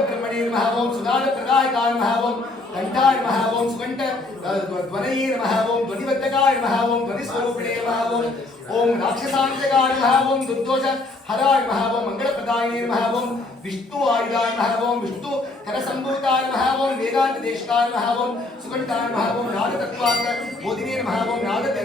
नागब्रह्मणे नमः ओम सुनादप्रदायकाय नमः ओम कंठाय नमः ओम सुकंठ ध्वनये नमः ओम ध्वनिवर्धकाय नमः ओम ध्वनिस्वरूपिणे नमः ओम राक्षसांतकाय नमः ओम दुर्दोष हराय नमः ओम मंगलप्रदायिने नमः ओम विष्णु आयुधाय नमः ओम विष्णु करसंभूताय नमः ओम वेदांत देशकाय नमः ओम सुकंठाय नमः ओम नादतत्वांत बोधिने नमः ओम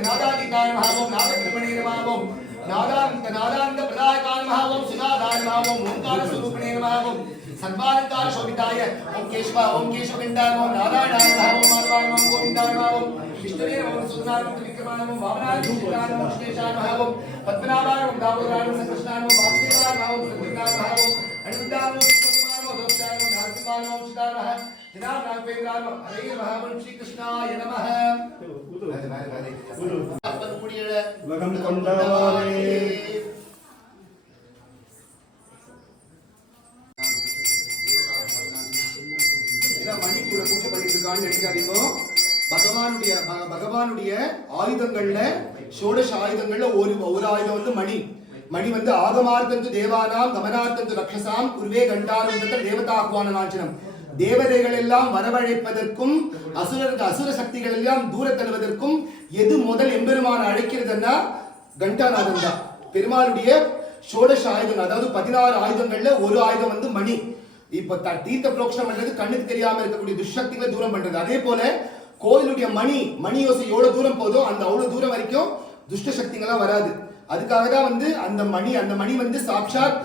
नादातीताय नमः ओम नागब्रह्मणे नमः ओम नादांत प्रदायकाय नमः ओम सुनादाय नमः ओम ओंकार स्वरूपिणे नमः ओम सन्मानकार शोभिताय ओम केशवगंडाय ओम नारायणाय नमः ओम माधवाय नमः ओम गोविंदाय नमः ओम विष्णुवे नमः ओम सुदनाय नमः विक्रमाय नमः वामनाय नमः शिवाय नमः शेषाय नमः ओम पद्मनाभाय नमः दामोदराय नमः संकृष्णाय नमः वासुदेवाय नमः ओम सुदेवाय नमः ओम अनिरुद्धाय नमः सुकुमाराय नमः दोषाय नमः नरसिंहाय नमः उचिताय नमः जनाब नागेंद्राय नमः हरे नमः ओम श्री कृष्णाय नमः अपन कुडियळ वगम कोंडावारे பகவானுடைய ஆயுதங்கள்ல ஷோடச ஆயுதங்கள்ல ஒரு ஆயுதம் வந்து மணி மணி வந்து ஆகமார்த்தந்து தேவானாம் கமனார்த்தந்து ரக்ஷசாம் குருவே கண்டானந்த தேவதா ஆஹ்வான நாஞ்சனம் தேவதைகள் எல்லாம் வரவழைப்பதற்கும் அசுர சக்திகள் எல்லாம் தூர தள்ளுவதற்கும் எது முதல் எம்பெருமான அழைக்கிறதுன்னா கண்டாநாதன் தான். பெருமாளுடைய ஷோடச ஆயுதங்கள் அதாவது 16 ஆயுதங்கள்ல ஒரு ஆயுதம் வந்து மணி. இப்ப தீர்த்த புரோக்ஷனம் பண்றது கண்ணுக்கு தெரியாம இருக்கக்கூடிய துஷ்சக்திகளை தூரம் பண்றது. அதே போல கோயிலுடைய மணி யோசை எவ்வளவு தூரம் போதோ அந்த அவ்வளவு தூரம் வரைக்கும் துஷ்ட சக்திகள்லாம் வராது. அதுக்காக தான் வந்து அந்த மணி வந்து சாட்சாத்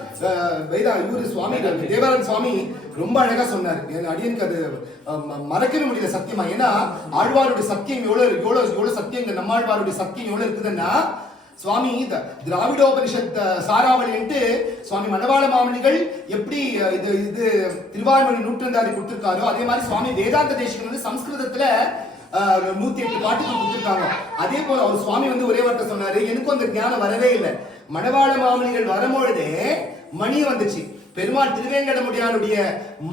சுவாமி தேவானந்த சுவாமி ரொம்ப அழகா சொன்னார். அடியனுக்கு அது மறக்கவே முடியல சத்தியமா. ஏன்னா ஆழ்வாருடைய சத்தியம் எவ்வளவு சத்தியம், இந்த நம்மாழ்வாருடைய சத்தியம் எவ்வளவு இருக்குதுன்னா சுவாமி திராவிடோபனிஷத் சாராவளின்ட்டு சுவாமி மணவாள மாமணிகள் எப்படி இது திருவாய்மொழி நூற்றந்தாதி கொடுத்திருக்காரோ அதே மாதிரி சுவாமி வேதாந்த தேசிகன் வந்து சம்ஸ்கிருதத்துல 108 பாட்டுகள் கொடுத்திருக்காங்க. அதே போல அவர் சுவாமி வந்து ஒரே வார்த்தை சொன்னாரு, எனக்கும் அந்த ஞானம் வரவே இல்லை. மணவாள மாமணிகள் வரும்பொழுதே மணி வந்துச்சு. பெருமாள் திருவேங்கடமுடியானுடைய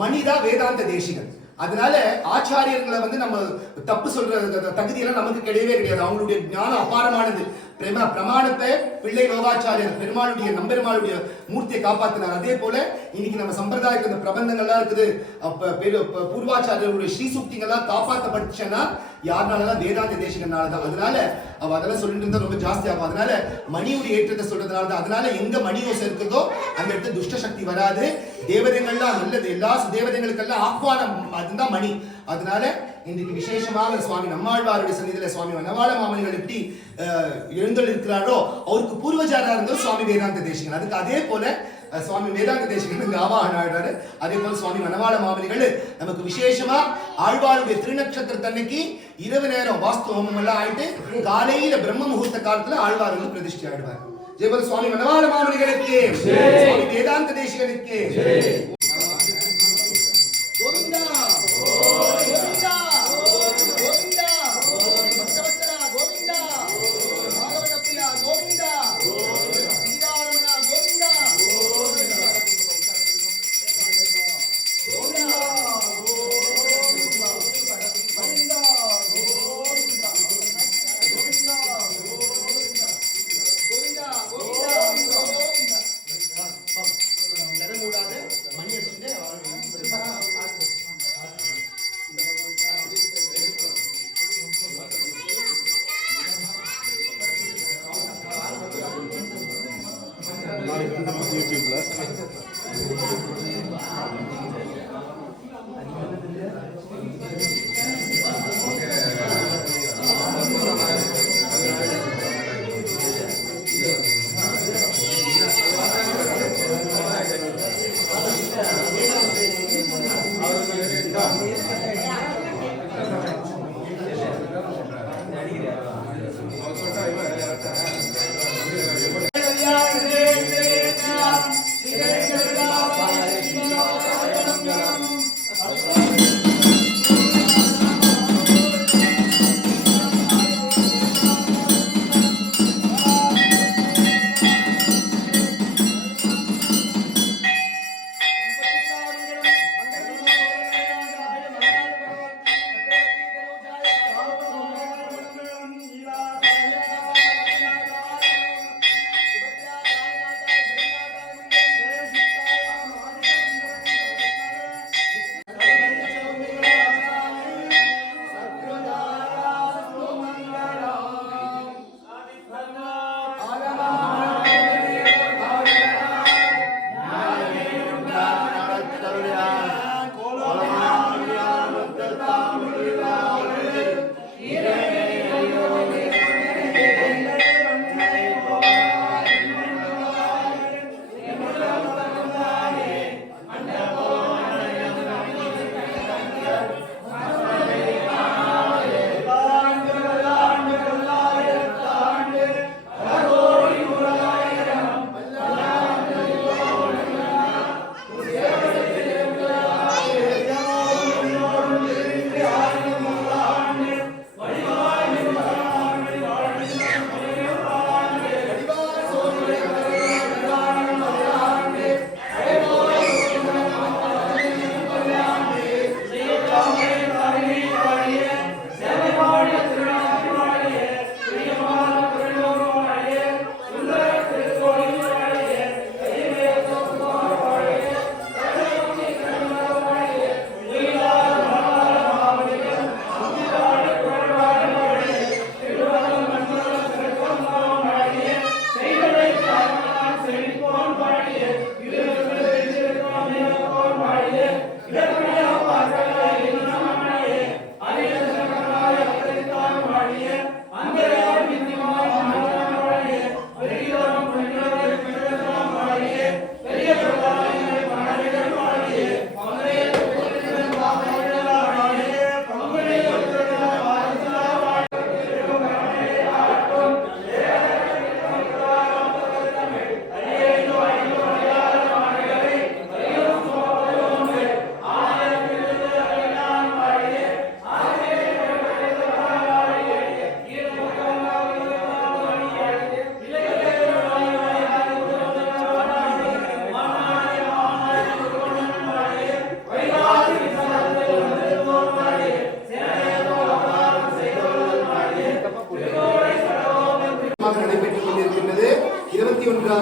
மணிதான் வேதாந்த தேசிகன். அதனால ஆச்சாரியர்களை வந்து நம்ம தப்பு சொல்ற தகுதியெல்லாம் நமக்கு கிடையவே கிடையாது. அவங்களுடைய ஞானம் அபாரமானது. பிரமாணத்தை பிள்ளை யோகாச்சாரியர் பெருமாளுடைய நம்பெருமாளுடைய மூர்த்தியை காப்பாத்தினார். அதே போல இன்னைக்கு நம்ம சம்பிரதாயத்துல இந்த பிரபந்தங்கள்லாம் இருக்குது, பூர்வாச்சாரியர்களுடைய ஸ்ரீசூக்திகள்லாம் காப்பாற்றப்பட்டுச்சுன்னா யாருனாலதான் வேதாந்த தேசிகனாலதான். அதனால அவ அதெல்லாம் சொல்லிட்டு இருந்தா ரொம்ப ஜாஸ்தி ஆகும். அதனால மணியுடைய ஏற்றத்தை சொல்றதுனாலதான். அதனால எங்க மணி யோசை இருக்கிறதோ அந்த இடத்துல துஷ்ட சக்தி வராது. தேவதைகள்லாம் நல்லது, எல்லா தேவதைகளுக்கெல்லாம் ஆஹ்வானம் அதுதான் மணி. அதனால இன்றைக்கு விசேஷமாக சுவாமி நம்மாழ்வாருடைய சன்னிதியில சுவாமி மணவாள மாமணிகள் எப்படி எழுந்தல் இருக்கிறாரோ அவருக்கு பூர்வஜாரா இருந்தது சுவாமி வேதாந்த தேசிகன். அதுக்கு அதே போல சுவாமி வேதாந்த தேசிகன் ஆவாகனம் ஆடுறாரு. அதே போல சுவாமி மணவாள மாமணிகள் நமக்கு விசேஷமா ஆழ்வாருடைய திருநட்சத்திரத்தன்னைக்கு இரவு நேரம் வாஸ்து ஹோமம் எல்லாம் ஆயிட்டு காலையில பிரம்ம முகூர்த்த காலத்துல ஆழ்வார்கள் பிரதிஷ்டை ஆடுவார். ஜெயபல சுவாமி மணவாள மாமணிகளுக்கு, சுவாமி வேதாந்த தேசிகனுக்கு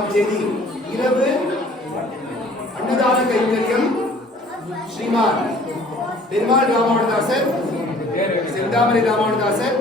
தேதி இரவு அன்னதான கைங்கரியம் ஸ்ரீமான் பெருமாள் ராமானுதாசர் செந்தாமரை ராமானுதாசர்